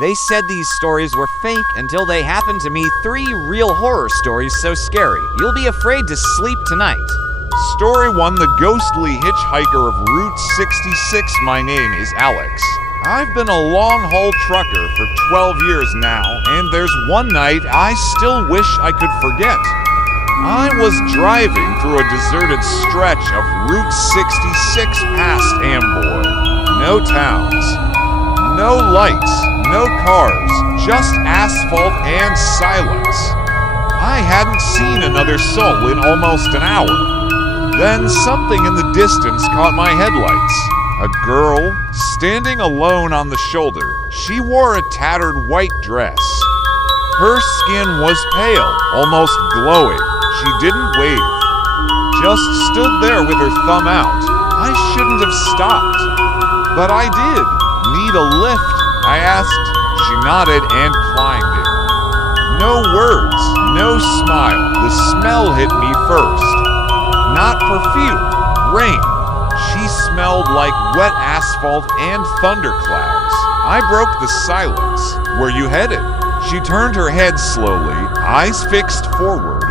They said these stories were fake until they happened to me 3 real horror stories so scary, you'll be afraid to sleep tonight. Story 1, The Ghostly Hitchhiker of Route 66. My name is Alex. I've been a long-haul trucker for 12 years now, and there's one night I still wish I could forget. I was driving through a deserted stretch of Route 66 past Amboy. No towns, no lights, no cars, just asphalt and silence. I hadn't seen another soul in almost an hour. Then something in the distance caught my headlights. A girl, standing alone on the shoulder. She wore a tattered white dress. Her skin was pale, almost glowing. She didn't wave, just stood there with her thumb out. I shouldn't have stopped, but I did. Need a lift? I asked. She nodded and climbed in. No words, no smile. The smell hit me first. Not perfume, rain. She smelled like wet asphalt and thunderclouds. I broke the silence. Where you headed? She turned her head slowly, eyes fixed forward,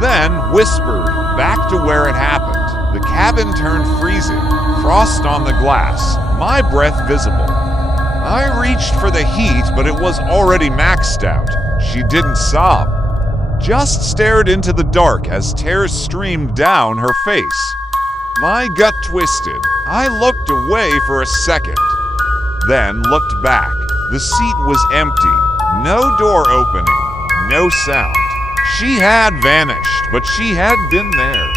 then whispered back to where it happened. The cabin turned freezing, frost on the glass, my breath visible. I reached for the heat, but it was already maxed out. She didn't sob, just stared into the dark as tears streamed down her face. My gut twisted. I looked away for a second, then looked back. The seat was empty, no door opening, no sound. She had vanished, but she had been there.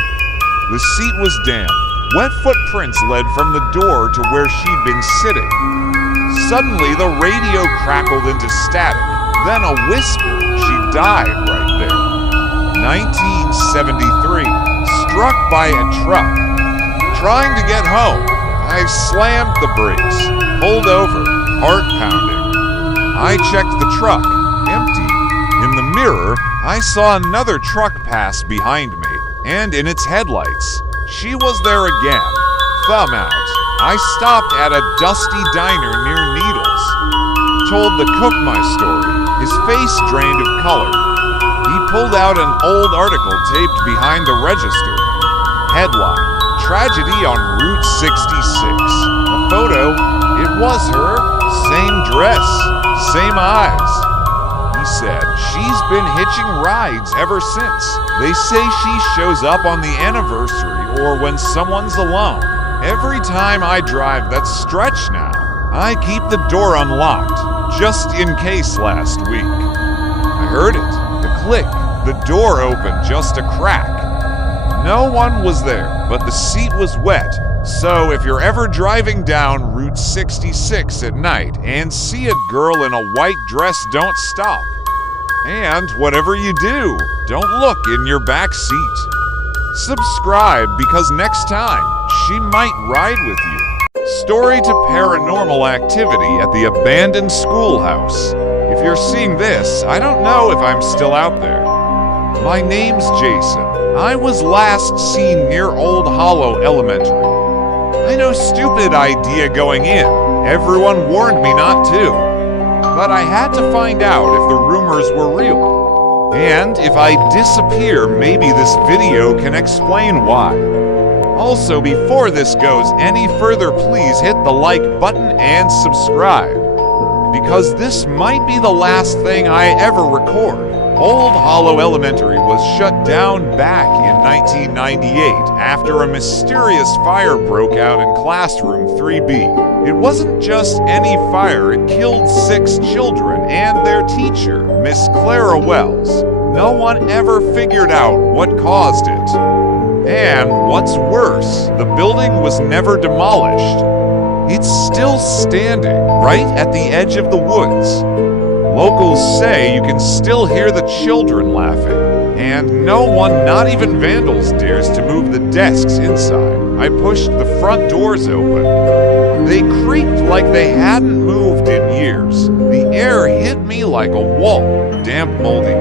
The seat was damp. Wet footprints led from the door to where she'd been sitting. Suddenly, the radio crackled into static, then a whisper. She died right there. 1973. Struck by a truck. Trying to get home, I slammed the brakes, pulled over, heart pounding. I checked the truck, empty. In the mirror, I saw another truck pass behind me, and in its headlights, she was there again, thumb out. I stopped at a dusty diner near Needles. Told the cook my story, his face drained of color. He pulled out an old article taped behind the register. Headline: Tragedy on Route 66. A photo, it was her, same dress, same eyes. He said, she's been hitching rides ever since. They say she shows up on the anniversary or when someone's alone. Every time I drive that stretch now, I keep the door unlocked, just in case last week. I heard it, the click, the door opened just a crack. No one was there, but the seat was wet, so if you're ever driving down Route 66 at night and see a girl in a white dress, don't stop. And whatever you do, don't look in your back seat. Subscribe, because next time, she might ride with you. Story to Paranormal Activity at the Abandoned Schoolhouse. If you're seeing this, I don't know if I'm still out there. My name's Jason. I was last seen near Old Hollow Elementary. I know, stupid idea going in. Everyone warned me not to. But I had to find out if the rumors were real. And if I disappear, maybe this video can explain why. Also, before this goes any further, please hit the like button and subscribe, because this might be the last thing I ever record. Old Hollow Elementary was shut down back in 1998 after a mysterious fire broke out in classroom 3B. It wasn't just any fire, it killed 6 children and their teacher, Miss Clara Wells. No one ever figured out what caused it. And what's worse, the building was never demolished. It's still standing, right at the edge of the woods. Locals say you can still hear the children laughing, and no one, not even vandals, dares to move the desks inside. I pushed the front doors open. They creaked like they hadn't moved in years. The air hit me like a wall, damp, moldy.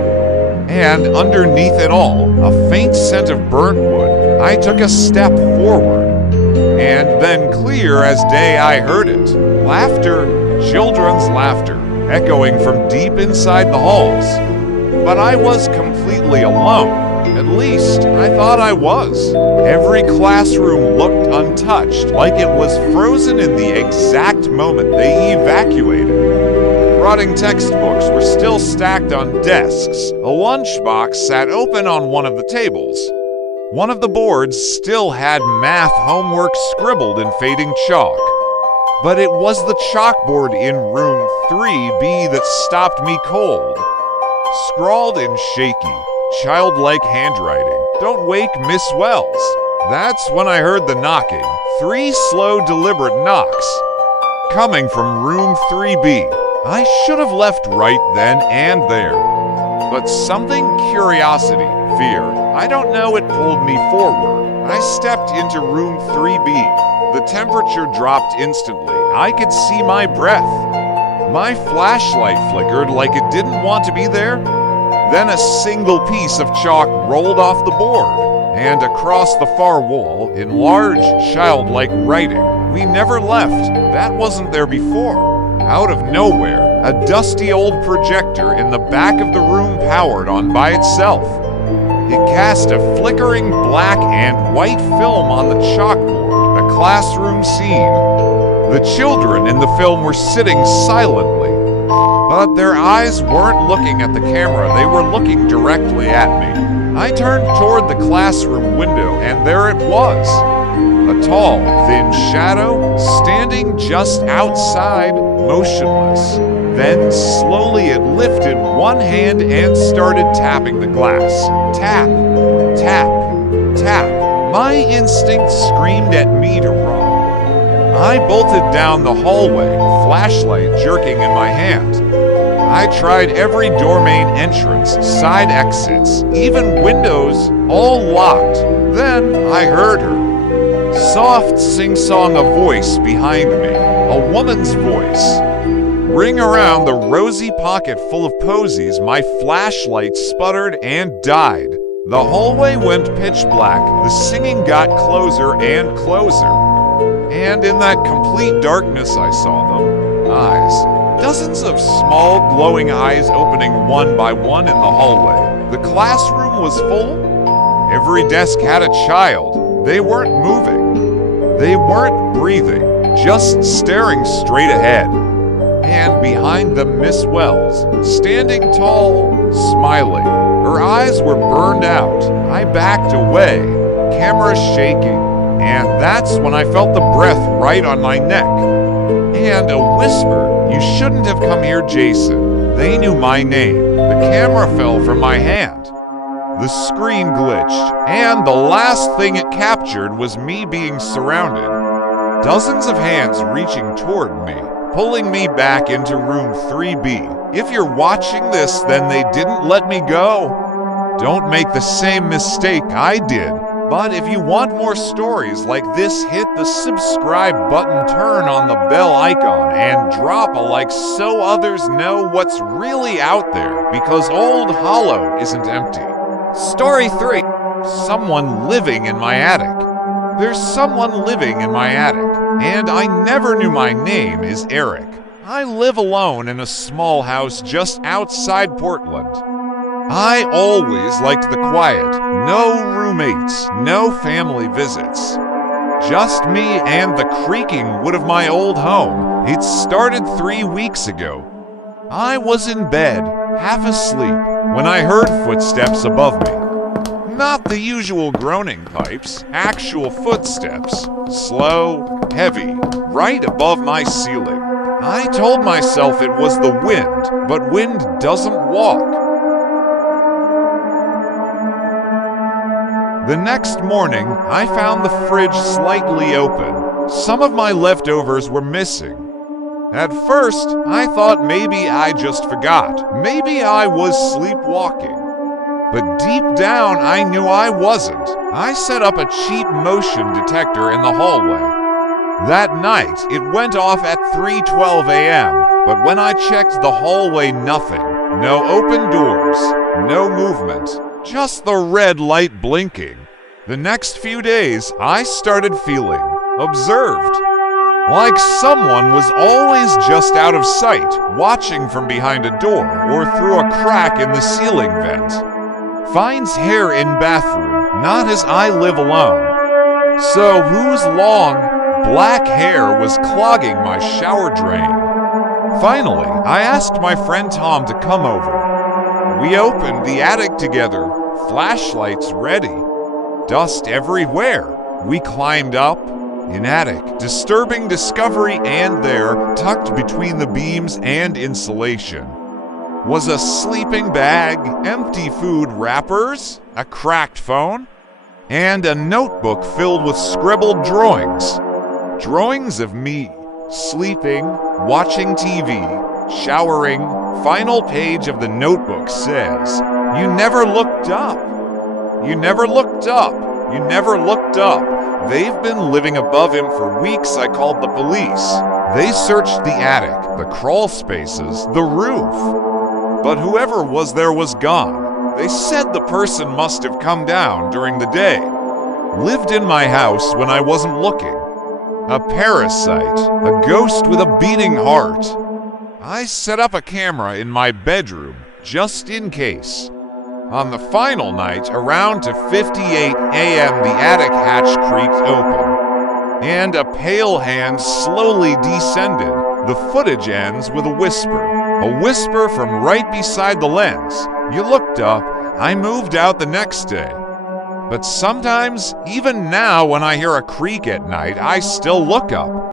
And underneath it all, a faint scent of burnt wood. I took a step forward, and then clear as day I heard it. Laughter, children's laughter. echoing from deep inside the halls. But I was completely alone. At least, I thought I was. Every classroom looked untouched, like it was frozen in the exact moment they evacuated. Rotting textbooks were still stacked on desks. A lunchbox sat open on one of the tables. One of the boards still had math homework scribbled in fading chalk. But it was the chalkboard in room 3B that stopped me cold. Scrawled in shaky, childlike handwriting, "Don't wake Miss Wells." That's when I heard the knocking. 3 slow, deliberate knocks. Coming from room 3B. I should have left right then and there. But something, curiosity, fear, I don't know, it pulled me forward. I stepped into room 3B. The temperature dropped instantly. I could see my breath. My flashlight flickered like it didn't want to be there. Then a single piece of chalk rolled off the board, and across the far wall, in large, childlike writing, "We never left. That wasn't there before." Out of nowhere, a dusty old projector in the back of the room powered on by itself. It cast a flickering black and white film on the chalkboard, a classroom scene. The children in the film were sitting silently, but their eyes weren't looking at the camera, they were looking directly at me. I turned toward the classroom window, and there it was. A tall, thin shadow, standing just outside, motionless. Then slowly it lifted one hand and started tapping the glass. Tap, tap, tap. My instinct screamed at me to run. I bolted down the hallway, flashlight jerking in my hand. I tried every doorway entrance, side exits, even windows, all locked. Then I heard her. Soft sing-song a voice behind me, a woman's voice. Ring around the rosy pocket full of posies, my flashlight sputtered and died. The hallway went pitch black, the singing got closer and closer. And in that complete darkness I saw them. Eyes. Dozens of small, glowing eyes opening one by one in the hallway. The classroom was full. Every desk had a child. They weren't moving. They weren't breathing, just staring straight ahead. And behind them, Miss Wells, standing tall, smiling. Her eyes were burned out. I backed away, camera shaking, and that's when I felt the breath right on my neck. And a whisper, "You shouldn't have come here, Jason." They knew my name. The camera fell from my hand. The screen glitched, and the last thing it captured was me being surrounded. Dozens of hands reaching toward me, pulling me back into room 3B. If you're watching this, then they didn't let me go. Don't make the same mistake I did. But if you want more stories like this, hit the subscribe button, turn on the bell icon, and drop a like so others know what's really out there, because Old Hollow isn't empty. Story 3. Someone living in my attic. There's someone living in my attic, and I never knew my name is Eric. I live alone in a small house just outside Portland. I always liked the quiet, no roommates, no family visits. Just me and the creaking wood of my old home. It started 3 weeks ago. I was in bed, half asleep, when I heard footsteps above me. Not the usual groaning pipes, actual footsteps. Slow, heavy, right above my ceiling. I told myself it was the wind, but wind doesn't walk. The next morning, I found the fridge slightly open. Some of my leftovers were missing. At first, I thought maybe I just forgot. Maybe I was sleepwalking. But deep down, I knew I wasn't. I set up a cheap motion detector in the hallway. That night, it went off at 3:12 a.m., but when I checked the hallway, nothing. No open doors, no movement, just the red light blinking. The next few days, I started feeling observed. Like someone was always just out of sight, watching from behind a door or through a crack in the ceiling vent. Finds hair in bathroom, not as I live alone. So whose long, black hair was clogging my shower drain? Finally, I asked my friend Tom to come over. We opened the attic together, flashlights ready. Dust everywhere. We climbed up. In attic, disturbing discovery, and there, tucked between the beams and insulation, was a sleeping bag, empty food wrappers, a cracked phone, and a notebook filled with scribbled drawings. Drawings of me, sleeping, watching TV, showering. Final page of the notebook says, "You never looked up. You never looked up. You never looked up." They've been living above him for weeks. I called the police. They searched the attic, the crawl spaces, the roof. But whoever was there was gone. They said the person must have come down during the day. Lived in my house when I wasn't looking. A parasite, a ghost with a beating heart. I set up a camera in my bedroom, just in case. On the final night, around to 58 a.m., the attic hatch creaked open, and a pale hand slowly descended. The footage ends with a whisper from right beside the lens. You looked up. I moved out the next day. But sometimes, even now when I hear a creak at night, I still look up.